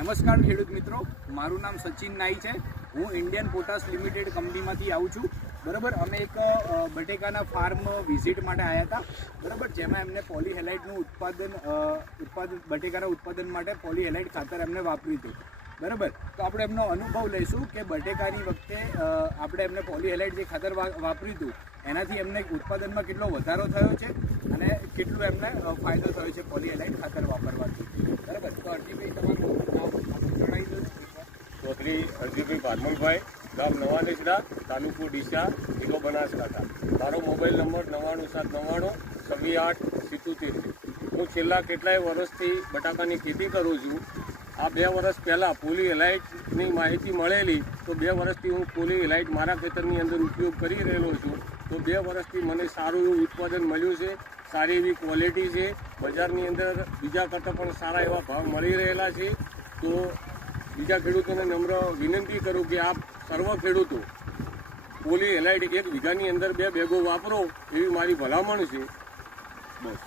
નમસ્કાર ખેડૂત મિત્રો. મારું નામ સચિન નાઈ છે. હું ઇન્ડિયન પોટાસ લિમિટેડ કંપનીમાંથી આવું છું. બરાબર, અમે એક બટેકાના ફાર્મ વિઝિટ માટે આવ્યા હતા. બરાબર, જેમાં એમને પોલીહેલાઇટનું ઉત્પાદન ઉત્પાદન બટેકાના ઉત્પાદન માટે પોલીહેલાઇટ ખાતર એમને વાપર્યું હતું. બરાબર, તો આપણે એમનો અનુભવ લઈશું કે બટેકાની વખતે આપણે એમને પોલીહેલાઇટ જે ખાતર વાપર્યું હતું, એનાથી એમને ઉત્પાદનમાં કેટલો વધારો થયો છે અને કેટલું એમને ફાયદો થયો છે પોલીહેલાઇટ ખાતર વાપરવાથી બરાબર તો અરજીભાઈ તમારું નામ જણાવી દો એકવાર. ચૌધરી અરજીભાઈ ભારમલભાઈ ગામ નવાનેજરા, તાલુકો ડીસા, જિલ્લો બનાસકાંઠા. મારો મોબાઈલ નંબર નવ્વાણું સાત નવ્વાણું છવ્વીસ આઠ સિત્તોતેર છે. હું છેલ્લા કેટલાય વર્ષથી બટાકાની ખેતી કરું છું. આ બે વર્ષ પહેલાં પોલી એલાઇટની માહિતી મળેલી, તો બે વર્ષથી હું પોલી એલાઇટ મારા ખેતરની અંદર ઉપયોગ કરી રહેલો છું. તો બે વર્ષથી મને સારું એવું ઉત્પાદન મળ્યું છે, સારી એવી ક્વોલિટી છે. બજારની અંદર બીજા કરતાં પણ સારા એવા ભાવ મળી રહેલા છે. તો બીજા ખેડૂતોને નમ્ર વિનંતી કરું કે આપ સર્વ ખેડૂતો પોલી એલઆઈડી એક વીઘાની અંદર બે બેગો વાપરો એવી મારી ભલામણ છે. બસ.